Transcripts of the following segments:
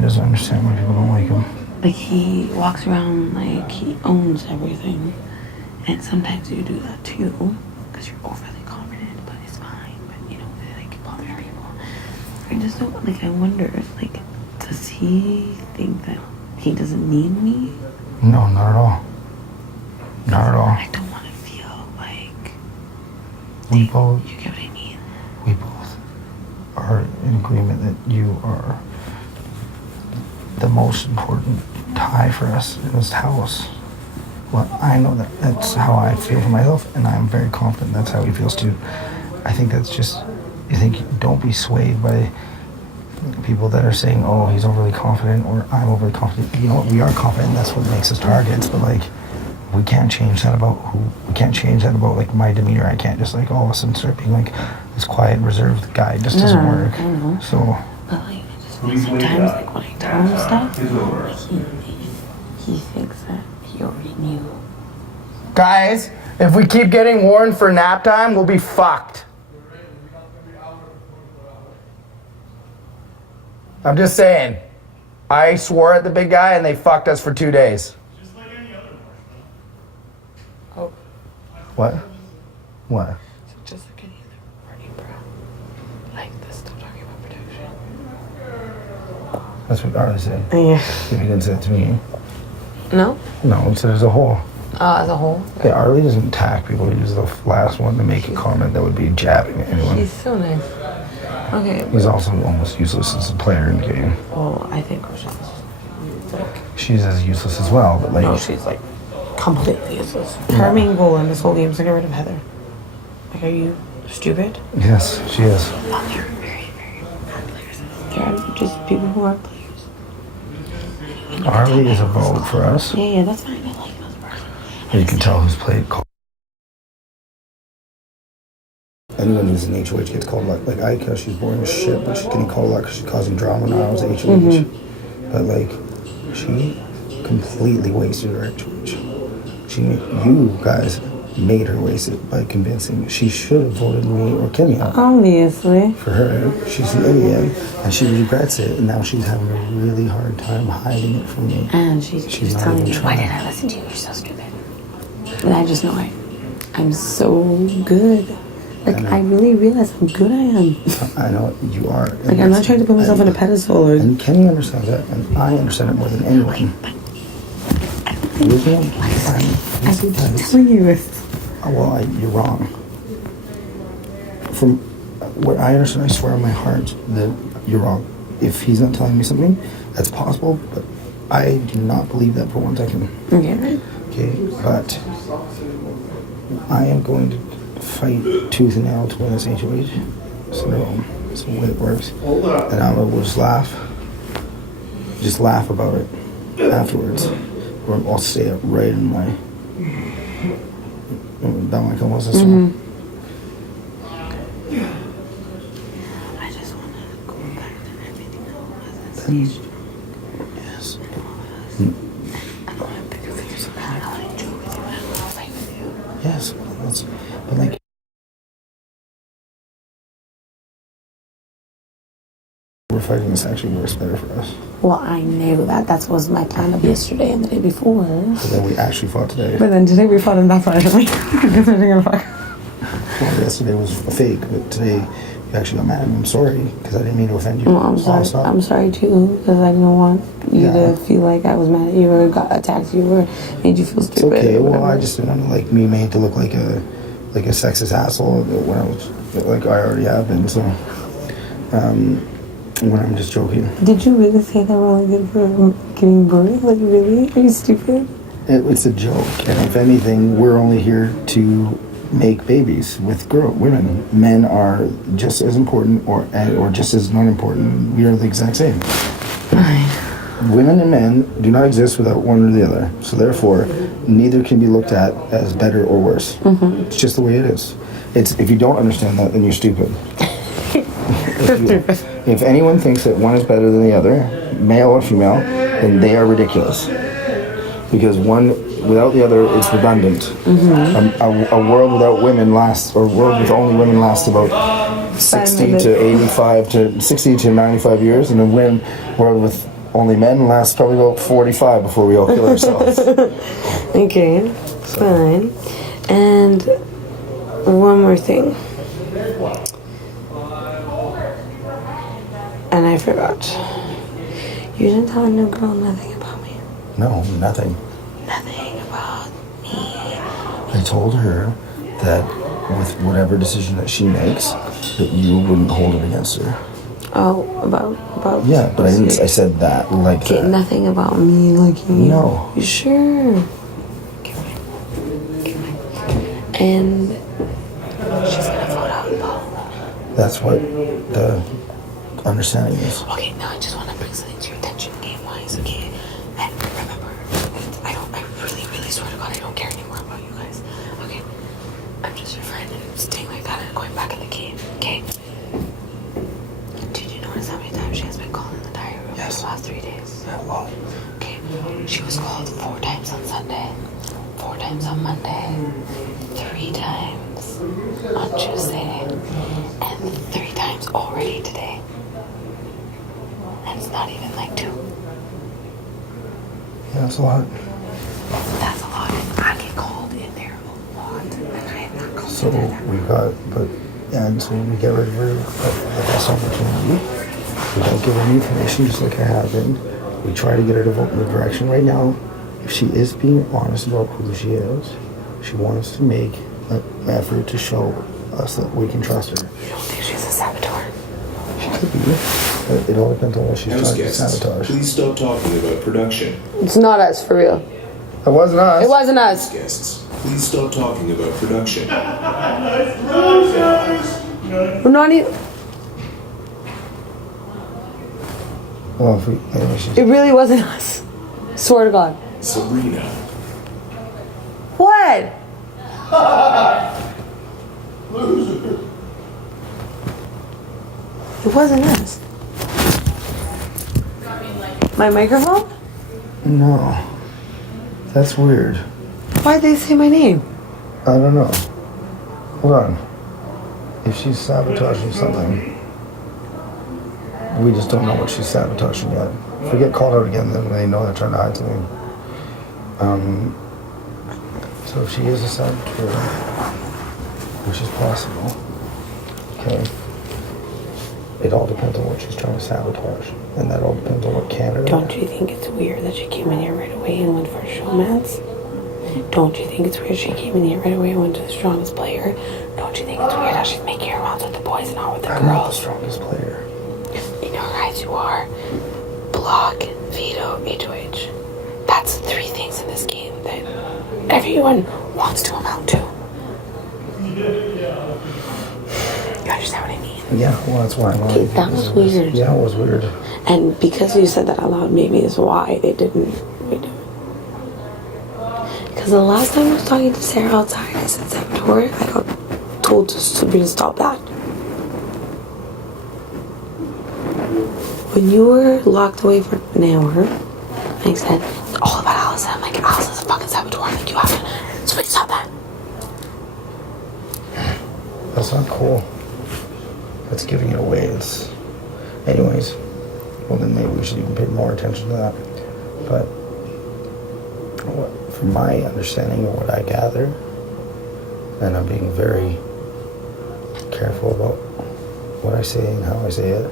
he doesn't understand why people don't like him. Like, he walks around like he owns everything. And sometimes you do that too, because you're overly confident, but it's fine. But, you know, it like bothers people. I just don't, like, I wonder, like, does he think that he doesn't need me? No, not at all. Not at all. I don't want to feel like... We both... You get what I mean? We both are in agreement that you are the most important tie for us in this house. Well, I know that that's how I feel for myself, and I'm very confident that's how he feels too. I think that's just, don't be swayed by people that are saying, oh, he's overly confident, or I'm overly confident. You know what, we are confident, that's what makes us targets, but like, we can't change that about like my demeanor. I can't just like all of a sudden start being like this quiet, reserved guy. It just doesn't work. I know. So. But like, sometimes like when I tell him stuff, like, he thinks that he already knew. Guys, if we keep getting warned for nap time, we'll be fucked. I'm just saying. I swore at the big guy and they fucked us for 2 days. Just like any other marshmallow. Oh. What? What? So just like any other party, bro. Like this, stop talking about protection. That's what Arlie said. Yeah. If he didn't say it to me. No? No, he said as a whole. As a whole? Yeah, Arlie doesn't attack people. He's the last one to make a comment that would be jabbing at anyone. He's so nice. Okay. He's also almost useless as a player in the game. Well, I think Rochelle's like... She's as useless as well, but like... No, she's like completely useless. Her main goal in this whole game is to get rid of Heather. Like, are you stupid? Yes, she is. Oh, they're very, very bad players. They're just people who aren't players. Arlie is a vote for us. Yeah, that's fine. I like him as a person. You can tell who's played. Anyone who's in HOH gets called like Aika, she's boring as shit, but she's getting called out because she's causing drama now. I was HOH. Mm-hmm. But like, she completely wasted her HOH. You guys made her waste it by convincing. She should have voted me or Kenya. Obviously. For her, she's an idiot, and she regrets it, and now she's having a really hard time hiding it from me. And she's telling me, why did I listen to you? You're so stupid. And I just know I'm so good. Like, I really realize how good I am. I know you are. Like, I'm not trying to put myself on a pedestal. And Kenny understands that, and I understand it more than anyone. But I don't think I keep telling you this. Well, you're wrong. From what I understand, I swear on my heart that you're wrong. If he's not telling me something, that's possible, but I do not believe that for 1 second. Okay. Okay, but I am going to fight tooth and nail to win this HOH. So that's the way it works. And I will just laugh about it afterwards. Or I'll say it right in my... ¿Cómo es eso? I just want to go back to everything that was in stage. Yes. I don't have bigger figures of that. I want to joke with you. I want to fight with you. Yes, but like... We're fighting this actually works better for us. Well, I knew that. That was my plan of yesterday and the day before. But then we actually fought today. But then today we fought and backfired. Like, well, yesterday was a fake, but today you actually got mad at me. I'm sorry, because I didn't mean to offend you. Well, I'm sorry. I'm sorry too, because I didn't want you to feel like I was mad at you or got attacked you or made you feel stupid. It's okay. Well, I just didn't want to like me made to look like a sexist asshole when I was like I already have been. So when I'm just joking. Did you really say that we're only good for giving birth? Like, really? Are you stupid? It's a joke, and if anything, we're only here to make babies with women. Men are just as important or just as not important. We are the exact same. Women and men do not exist without one or the other. So therefore, neither can be looked at as better or worse. Mm-hmm. It's just the way it is. If you don't understand that, then you're stupid. If anyone thinks that one is better than the other, male or female, then they are ridiculous. Because one without the other, it's redundant. Mm-hmm. A world without women lasts, or a world with only women lasts about 60 to 85 to 60 to 95 years, and a world with Only men last probably about 45 before we all kill ourselves. Okay, fine. And one more thing. And I forgot. You didn't tell the new girl nothing about me. No, nothing. Nothing about me. I told her that with whatever decision that she makes, that you wouldn't hold it against her. Oh, about Yeah, but I didn't. I said that like okay, that. nothing about me liking you. No. You sure? Okay. And she's gonna vote out Paul. That's what the understanding is. Okay, now I just want to bring something to your attention, game-wise, okay? And remember, I really swear to God, I don't care anymore about you guys. Okay, I'm just your friend and staying like that and going back in the game, okay? Did you notice how many times she has been called in the diary room for the last 3 days? A lot. Okay, she was called 4 times on Sunday, 4 times on Monday, 3 times on Tuesday, and 3 times already today. And it's not even like 2. Yeah, that's a lot. That's a lot. I get called in there a lot. And I am not called So in there. we got, but, and so we get rid of her at the best opportunity. We don't give her any information, just like I have been. We try to get her to vote in the direction right now. If she is being honest about who she is, she wants to make an effort to show us that we can trust her. You don't think she's a saboteur? She could be. It all depends on what she's House trying to guests, sabotage. please stop talking about production. It's not us, for real. It wasn't us. It wasn't us. Guests, please stop talking about production. We're not even... Well, if we, anyway, she's, It really wasn't us. Swear to God. Sabrina, What? It wasn't us. My microphone? no. That's weird. Why'd they say my name? I don't know. Hold on. If she's sabotaging something, we just don't know what she's sabotaging yet. If we get called out again, then they know they're trying to hide something. So if she is a saboteur, which is possible, okay, it all depends on what she's trying to sabotage. And that all depends on what Canada... Don't you think it's weird that she came in here right away and went for showmance? Don't you think it's weird she came in here right away and went to the strongest player? Don't you think it's weird how she's making her rounds with the boys and not with the I'm not the girls? strongest player. In your eyes, you are. Block, veto, HOH. That's 3 things in this game that everyone wants to amount to. You understand what I mean? Yeah, well, that's why I'm Okay, that was weird. Yeah, it was weird. And because you said that out loud, maybe is why they didn't redo it. Because the last time I was talking to Sarah outside, I said saboteur. I got told to Sabrina stop that. When you were locked away for an hour, I said it's all about Allison. I'm like, Allison's a fucking saboteur. I'm like, you have to Sabrina, stop that. That's not cool. That's giving it away. It's, anyways. Well, then maybe we should even pay more attention to that. But from my understanding of what I gather, and I'm being very careful about what I say and how I say it,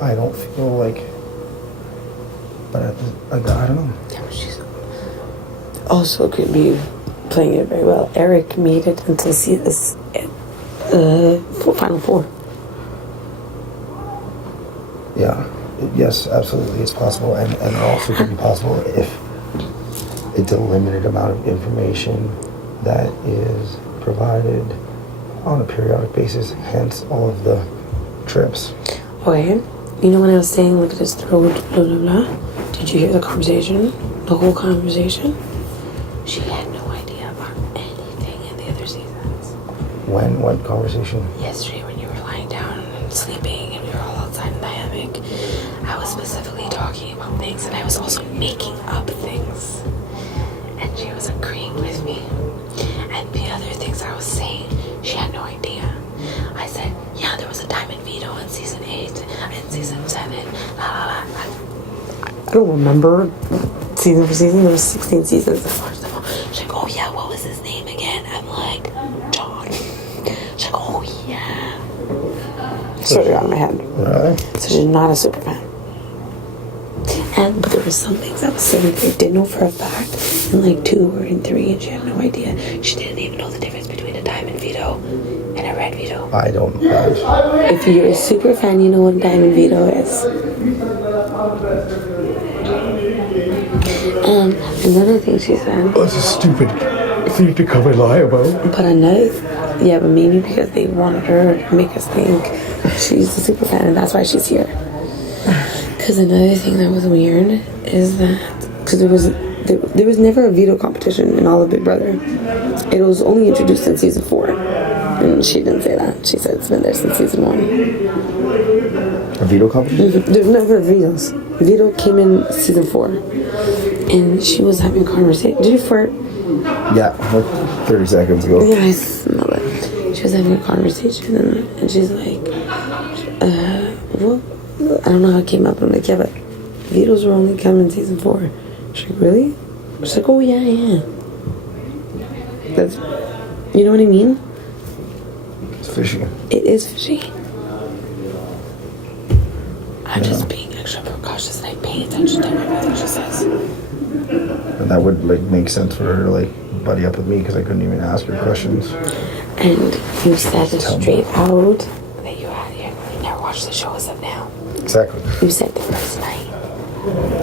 I don't feel like. But I don't know. Yeah, but she's also could be playing it very well. Eric made it until see this Final Four. Yeah. Yes, absolutely, it's possible, and it also could be possible if it's a limited amount of information that is provided on a periodic basis, hence all of the trips. Okay, you know when I was saying look at his throat, blah blah blah? Did you hear the conversation? The whole conversation? She had no idea about anything in the other seasons. When? What conversation? Yesterday when you were lying down and sleeping and we were all outside in the hammock, I was specifically talking about things and I was also making up things. And she was agreeing with me. And the other things I was saying, she had no idea. I said, yeah, there was a diamond veto in season 8, in season 7, la la la. I don't remember season for season. There was 16 seasons. I watched them all. She's like, oh yeah, what was his name again? I'm like, John. She's like, oh yeah. Started out of my head. Right. So she's not a super fan. But there were some things that was so I didn't know for a fact in like 2 or in 3, and she had no idea. She didn't even know the difference between a diamond veto and a red veto. I don't know that. If you're a super fan, you know what a diamond veto is. And another thing she said. That's a stupid thing to come and lie about. But another, yeah, but maybe because they wanted her to make us think she's a super fan, and that's why she's here. Because another thing that was weird is that because there was never a veto competition in all of Big Brother. It was only introduced in season 4, and she didn't say that. She said it's been there since season 1. A veto competition? There's never vetoes. Veto came in season 4, and she was having a conversation. Did you fart? Yeah, like 30 seconds ago. Yeah, I smell it. She was having a conversation, and she's like, what? I don't know how it came up. I'm like, yeah, but vetoes were only coming in season 4. She's like, really? She's like, oh yeah. That's, you know what I mean? It's fishy. It is fishy. I'm just being extra precautious and I pay attention to everything she says. And that would like make sense for her to like buddy up with me because I couldn't even ask her questions. And you said straight out that you never watched the show as of now. Exactly. You said the first night.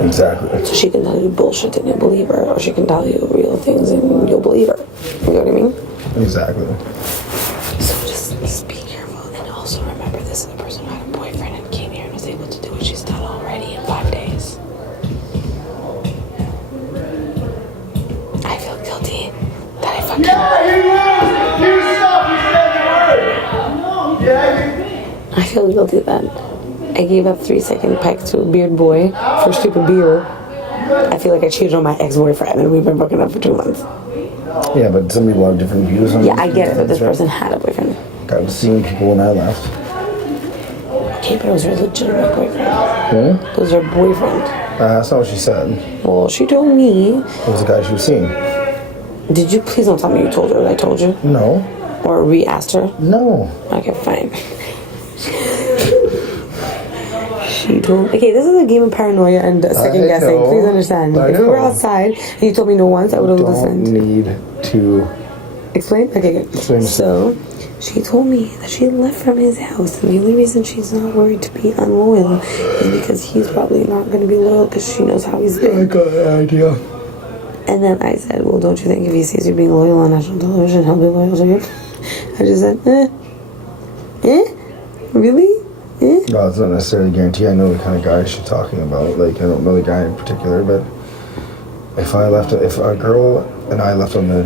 Exactly. So she can tell you bullshit and you'll believe her, or she can tell you real things and you'll believe her. You know what I mean? Exactly. So just be careful, and also remember this is a person who had a boyfriend and came here and was able to do what she's done already in 5 days. I feel guilty that I fucking... I feel guilty that I gave up 3-second pike to a beard boy for stupid beer. I feel like I cheated on my ex-boyfriend and we've been broken up for 2 months. Yeah, but some people have different views on Yeah, I get it, but this person had a boyfriend. I was seeing people when I left. Okay, but it was her legitimate boyfriend. Hmm? It was her boyfriend. That's not what she said. Well, she told me. It was the guy she was seeing. Did you please don't tell me you told her that I told you? No. Or re-asked her? No. Okay, fine. She told... Okay, this is a game of paranoia and second guessing. know. Please understand. I If we were know. outside and you told me no once, I would have listened. Don't need to... Explain? Okay, good. Explain. So, she told me that she left from his house, and the only reason she's not worried to be unloyal is because he's probably not going to be loyal because she knows how he's been. I got an idea. And then I said, well, don't you think if he sees you being loyal on national television, he'll be loyal to you? I just said, really? No, it's not necessarily a guarantee. I know the kind of guy she's talking about. Like, I don't know the guy in particular, but if a girl and I left on the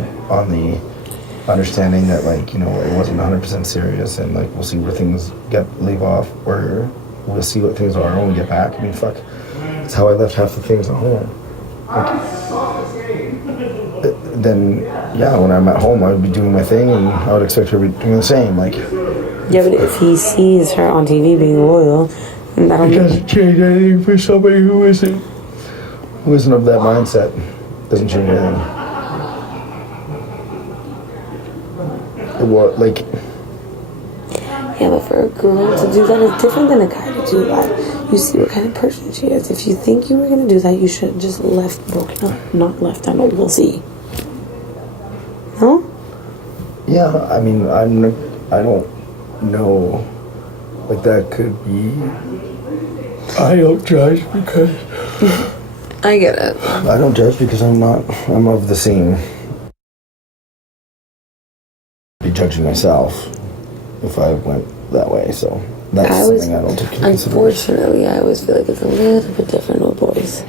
understanding that, like, you know, it wasn't 100% serious, and like we'll see where things leave off, or we'll see what things are when we get back. I mean, fuck, that's how I left half the things at home. Like, then yeah, when I'm at home, I would be doing my thing, and I would expect her to be doing the same. Like, yeah, but if he sees her on TV being loyal, then that'll it doesn't change anything for somebody who isn't of that mindset. Doesn't change anything. What, like? Yeah, but for a girl to do that is different than a guy to do that. You see what kind of person she is. If you think you were gonna do that, you should have just left broken up, not left on we'll see. No? Yeah, I mean, I don't know. Like, that could be. I don't judge because. I get it. I don't judge because I'm of the same. Be judging myself if I went that way, so that's something I don't take into consideration. Unfortunately, I always feel like it's a little bit different with boys.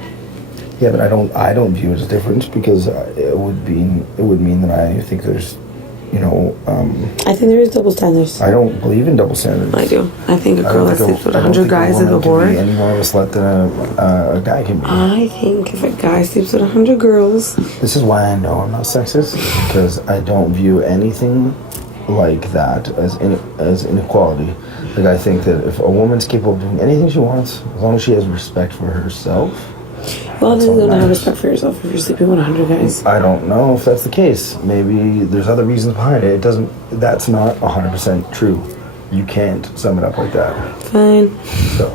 Yeah, but I don't view it as different because it would mean that I think there's, you know, I think there is double standards. I don't believe in double standards. I do. I think a girl that sleeps with 100 guys is a whore. Be any more of a slut than a guy can be. I think if a guy sleeps with 100 girls... This is why I know I'm not sexist, because I don't view anything like that as inequality. Like, I think that if a woman's capable of doing anything she wants, as long as she has respect for herself, Well, That's then all you don't that have matters. respect for yourself if you're sleeping with 100 guys. I don't know if that's the case. Maybe there's other reasons behind it. It doesn't. That's not 100% true. You can't sum it up like that. Fine. So.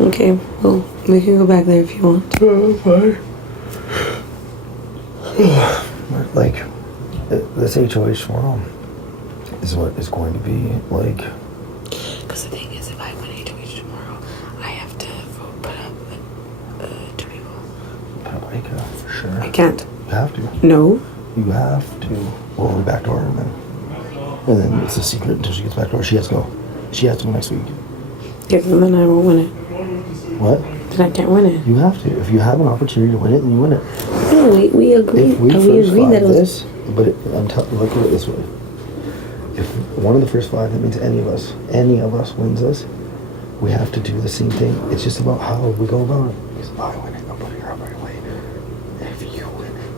Okay, well, we can go back there if you want. Fine. Like, this HOH tomorrow is what is going to be like. Because the thing is, if I win HOH tomorrow, I have to vote, put up 2 people. For sure. I can't. You have to. No. You have to. Well, we backdoor her and then it's a secret until she gets backdoor. She has to go. She has to go next week. Yeah, but then I won't win it. What? Then I can't win it. You have to. If you have an opportunity to win it, then you win it. No, we agreed. If we We first agreed five that it was. this, but look at it this way. If one of the first 5, that means any of us wins this, we have to do the same thing. It's just about how we go about it. Because if I win it, I'll put her up right away. If you win it,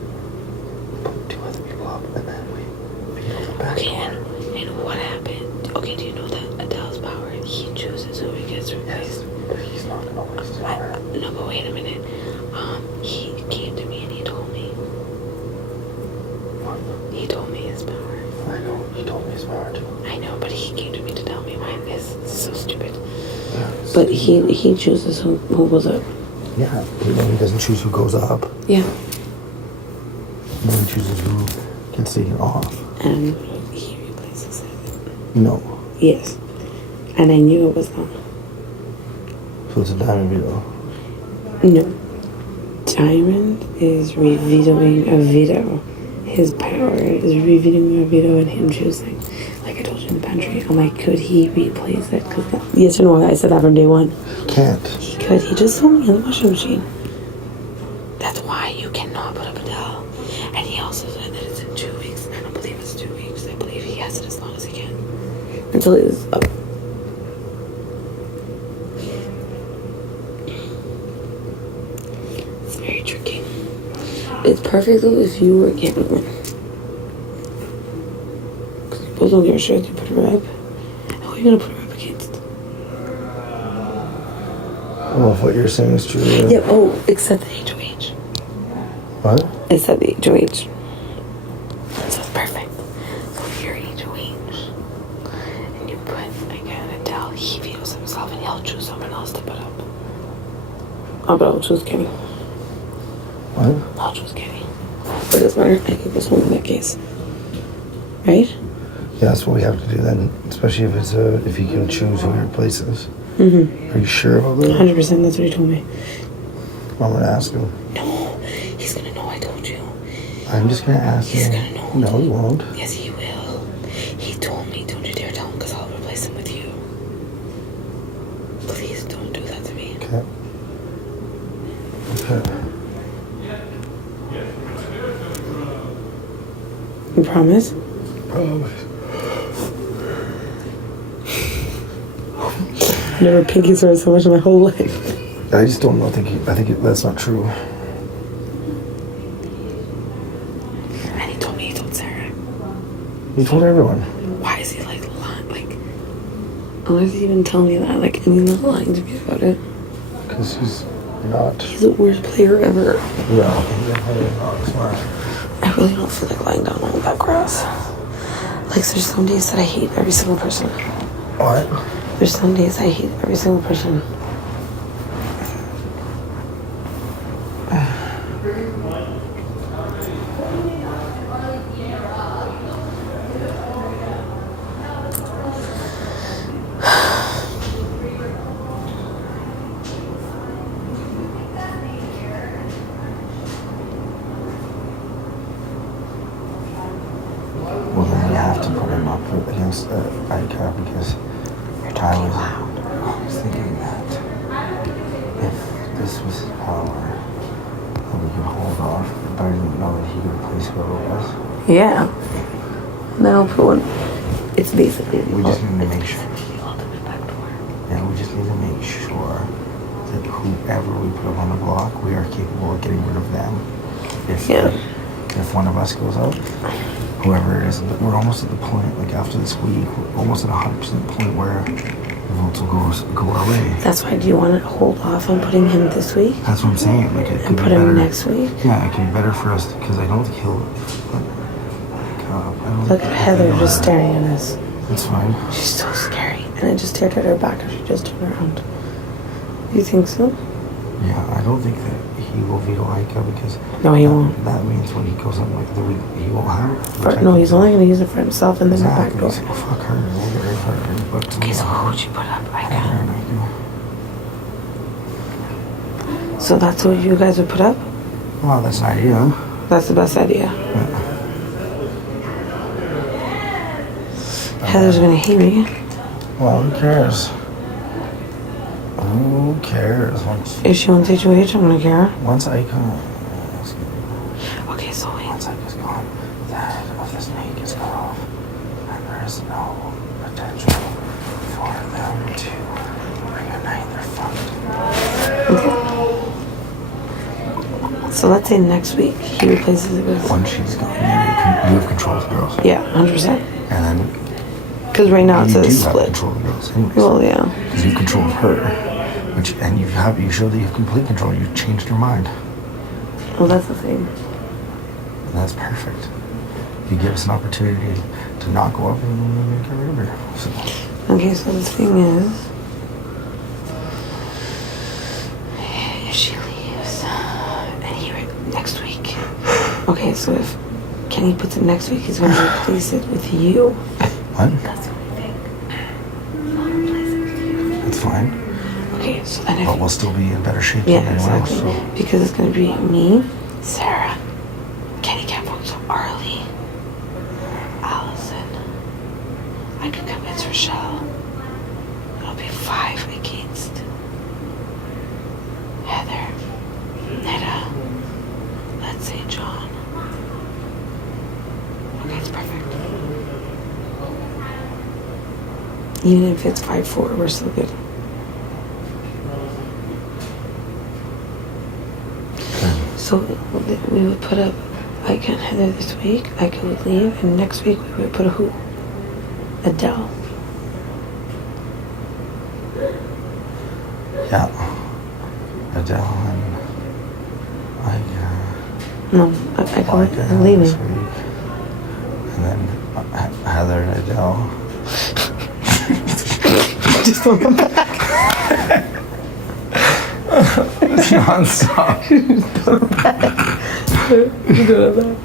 we put 2 other people up, and then we beat them back. Okay, and what happened? Okay, do you know that Adele's power, he chooses who he gets replaced? But he's not gonna win his power. No, but wait a minute. He came to me and he told me. He told me his power. I know, he told me his power too. I know, but he came to me to tell me mine. This is so stupid. Yeah, But he chooses who goes up. yeah, he doesn't choose who goes up. Yeah. He only chooses who gets taken off. And he replaces it. No. Yes. And I knew it was not. So it's a diamond veto. No. Diamond is vetoing a veto. His power is vetoing a veto and him choosing. Like I told you in the pantry, I'm like, could he replace it? Cause yes or no, I said that from day one. Can't. He could. He just told me in the washing machine. That's why you cannot put up Adele. And he also said that it's in 2 weeks. I don't believe it's 2 weeks. I believe he has it as long as he can. Until it is up. It's very tricky. It's perfect though if you were gambling. Because people don't give a shit if you put her up. Who are you going to put her up against? Well, if what you're saying is true. Yeah, oh, except the HOH. What? Except the HOH. So it's perfect. So if you're HOH and you put again Adele, he vetoes himself and he'll choose someone else to put up. Oh, but I'll choose Kenny. What? I'll choose Kenny. But it doesn't matter. I think this one in that case. Right? Yeah, that's what we have to do then, especially if it's if he can choose who he replaces. Mm-hmm. Are you sure about that? 100%, that's what he told me. I'm gonna ask him. No, he's gonna know I told you. I'm just gonna ask He's him. gonna know. No, he won't. Yes, he will. He told me, don't you dare tell him because I'll replace him with you. Please don't do that to me. Okay. Okay. You promise? Promise. Never pinky swear so much in my whole life. I just don't know. I think that's not true. And he told me he told Sarah. He told everyone. Why is he like lying? Like, why does he even tell me that? Like, and he's not lying to me about it. Because he's not. He's the worst player ever. Yeah, he's definitely not smart. I really don't feel like lying down on that grass. Like, there's some days that I hate every single person. What? There's some days I hate every single person. Well, then we have to put him up against ICAP because I was thinking that if this was power, then we could hold off, but I didn't know that he could replace whoever it was. Yeah. And then I'll put one. It's basically. We just need to make sure. The ultimate backdoor. Yeah, we just need to make sure that whoever we put up on the block, we are capable of getting rid of them. If one of us goes out, whoever it is, we're almost at the point, like after this week, we're almost at 100% point where the votes will go our way. That's why. Do you want to hold off on putting him this week That's what I'm saying. Like, it and could put be him better. next week? Yeah, it can be better for us because I don't think he'll. I don't Look at Heather just staring at us. It's fine. She's so scary. And I just stared at her back and she just turned around. You think so? Yeah, I don't think that he will veto ICA because No, he won't. That means when he goes on like he won't have it. No, he's only going to use it for himself and then Exactly. the back So, door. fuck her. We'll get rid of her. But Okay, so who would you put up? I Heather can. and I So that's what you guys would put up? Well, that's an idea. That's the best idea. Yeah. Heather's going to hate me. Well, who cares? Who cares? If she wants HOH, I'm going to care. Once ICA. Okay, so wait. Once ICA's gone, the head of the snake is cut off, and there is no potential for them to reunite. They're fucked. So let's say next week he replaces it with... Once she's gone, you have control of the girls. Yeah, 100%. And then Because right now it's you a do have split. control of the girls anyways. Well, yeah. Because you control of her. And you show that you have complete control. You changed your mind. Well, that's the thing. And that's perfect. You give us an opportunity to not go up and get rid of her. So, Okay, so the thing is... If she leaves... And next week... Okay, so if Kenny puts it next week, he's going to replace it with you. what? That's the only thing. He'll replace it with you. That's fine. Okay, so then if... But we'll still be in better shape Yeah, than anyone exactly. else. So. Because it's going to be me, Sarah, Kenny can't vote, so Arlie, Allison. I could convince Rochelle. It'll be 5 against Heather, Netta, let's say John. Okay, it's perfect. Even if it's 5-4, we're still good. So we would put up Ike and Heather this week. Ike would leave, and next week we would put a who? Adele. Yeah. Adele and No, Ike is leaving. this week. And then Heather and Adele. Just on the back. Non-stop. You go to back.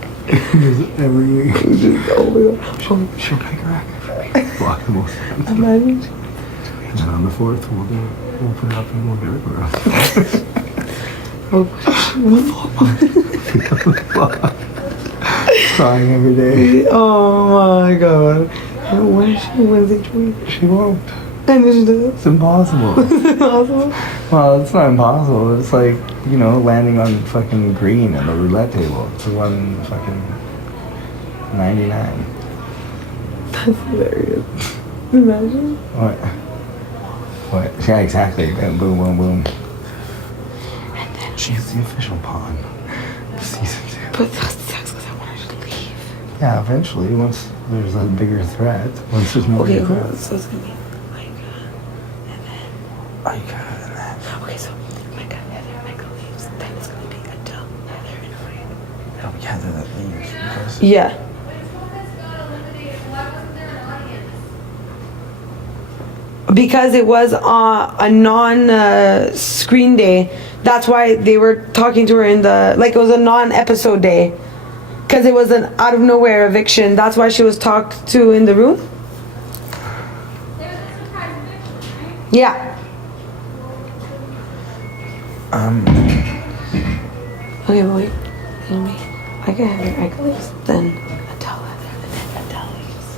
Every week. Oh my god. She'll pick her back. Block the most. Imagine. And then on the 4th, we'll put it up and we'll get rid of her. Crying every day. Oh my god. When she wins each week. She won't. And then she does. It's impossible. Awesome. Well, it's not impossible. It's like, landing on fucking green on the roulette table. It's 1.99. That's hilarious. Imagine. What? Yeah, exactly. Boom, boom, boom. And then She's the official pawn of season 2. but that sucks because I want her to leave. Yeah, eventually, once there's a bigger threat, once there's more Okay, threats. so it's gonna be Micah, and then okay, so Micah, Heather, Micah leaves. Then it's gonna be Adele, Heather, and Ryan. It'll be Heather that leaves because Yeah. Because it was a non-screen day. That's why they were talking to her in it was a non-episode day. Because it was an out of nowhere eviction. That's why she was talked to in the room. Yeah. Okay, but wait. It'll be I can have it. I can leave. Then Adele, Heather, and then Adele leaves.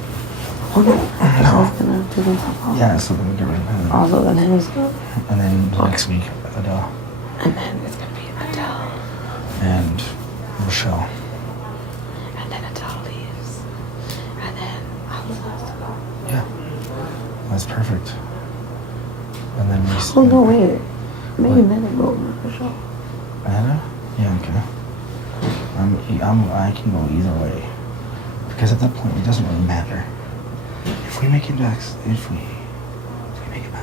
Oh no. I was gonna do them all. yeah, so then we get rid of Heather. Although then it was good. And then next week, Adele And then it's gonna be Adele. and Rochelle. And then Adele leaves. And then Allison. Yeah, that's perfect. And then we. Oh no, wait. Maybe Netta go over the show. Anna? Yeah, okay. I can go either way. Because at that point, it doesn't really matter. If we make it past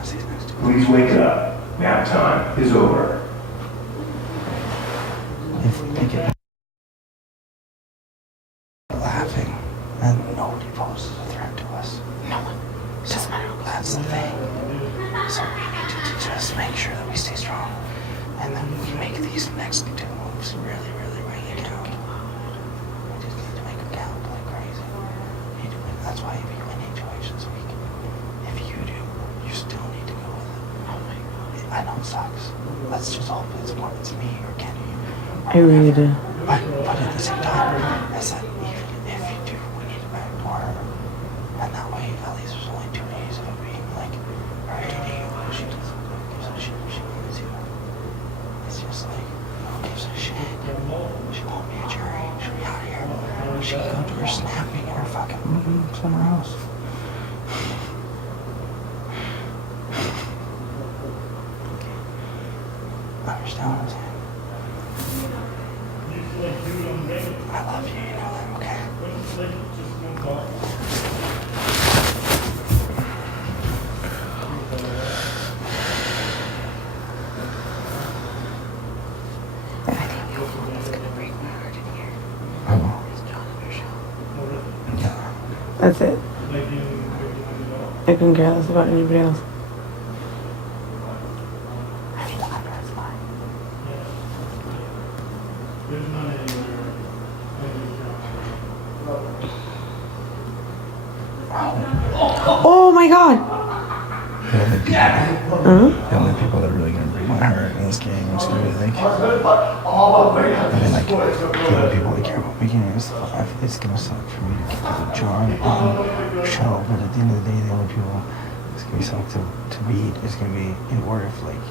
Please wake up. Nap time is over. If we make it laughing, and nobody poses a threat to us. No one. Doesn't matter who That's the thing. So we need to just make sure that we stay strong. And then we make these next two moves really, really count. We just need to make them count like crazy. We need to win. That's why if you win each elections week, if you do, you still need to go with it. Oh my god. I know it sucks. Let's just hope it's me or Kenny. I really do. But at the same time, I said, even if you do, we need to back more. And that way, at least there's only 2 days of it being like, her dating you, she doesn't give a shit if she wants you. It's just like, who gives a shit? She won't be a jury. She'll be out of here. She can go to her snapping or fucking somewhere else. Understand what I'm saying? I love you, you know that, okay? I think the only one that's gonna break my heart in here Oh, is John and Michelle. yeah. That's it. I couldn't care less about anybody else. I mean, the eyebrows fine. Oh my god! The only people that are really gonna break my heart in this game is gonna be like, I mean, like, the only people that care about making it is, it's gonna suck for me to keep John on the show, but at the end of the day, the only people it's gonna be suck to beat is gonna be, or if like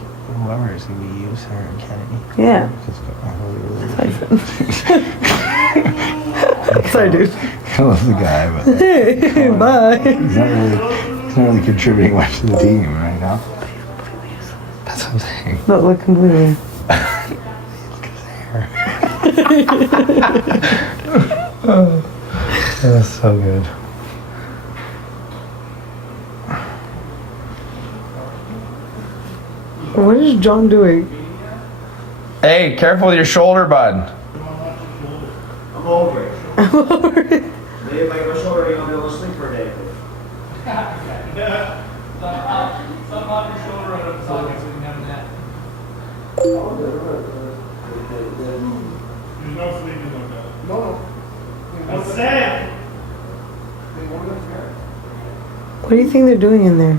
whoever is gonna be you, Sarah, and Kennedy. Yeah. Because I really Sorry, dude. I love the guy, but Bye. he's not really contributing much to the team right now. That's what I'm saying. Not look completely. Look at his hair. That's so good. What is John doing? Hey, careful with your shoulder, bud. I'm over it. Maybe if I get my shoulder, you're gonna be able to sleep for a day. Some on your shoulder and a socket so you can have a nap. There's no sleeping like that. No. I'm saying. What do you think they're doing in there?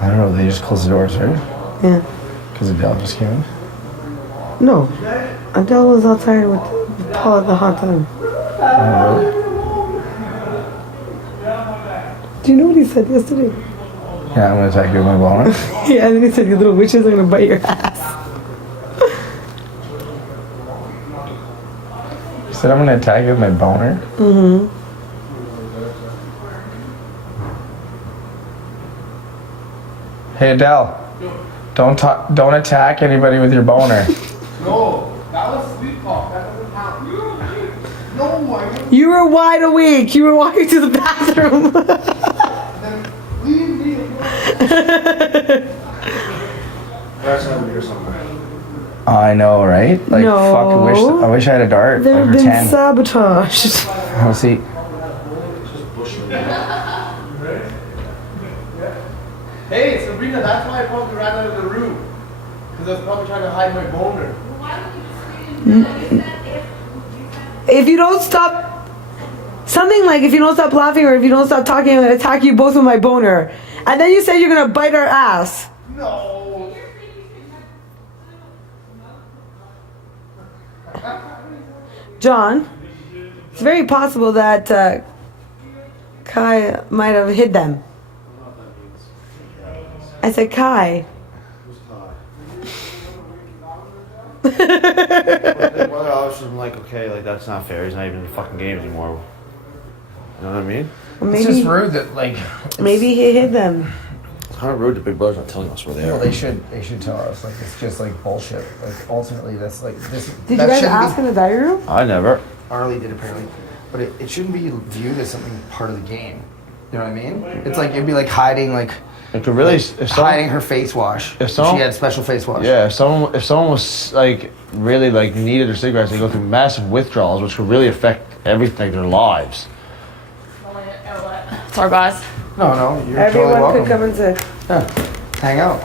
I don't know, they just closed the doors, right? Yeah. Because Adele just came in? No. Adele was outside with Paul at the hot tub. Oh, really? Do you know what he said yesterday? Yeah, I'm gonna attack you with my boner. Yeah, and then he said, you little witches are gonna bite your ass. You said I'm gonna attack you with my boner? Mm-hmm. Hey Adele, don't attack anybody with your boner. No, that was sleep talk. That doesn't count. No, I didn't. You were wide awake. You were walking to the bathroom. Then leave me alone. That's not here somewhere. I know, right? Like, No. fuck, I wish I had a dart. They've Over been 10. sabotaged. I'll see. Hey, Sabrina, that's why I probably ran out of the room. Because I was probably trying to hide my boner. If you don't stop, something like if you don't stop laughing or if you don't stop talking, I'm gonna attack you both with my boner. And then you said you're gonna bite our ass. No. John, it's very possible that Kai might have hid them. I said Kai. Well, I was just like, okay, like that's not fair. He's not even in the fucking game anymore. You know what I mean? It's just rude that, like... Maybe he hid them. It's kind of rude that Big Brother's not telling us where they Well, are. they should tell us. Like, it's just like bullshit. Like, ultimately, that's like this. Did you guys ask in the diary room? I never. Arlie did apparently, but it shouldn't be viewed as something part of the game. You know what I mean? It's like, it'd be like hiding like It could really. If someone, hiding her face wash. if someone- she had special face wash. yeah, if someone was like really like needed their cigarettes, they go through massive withdrawals, which could really affect everything, their lives. Sorry, guys. No, you're Everyone totally welcome. could come and sit. Yeah, hang out.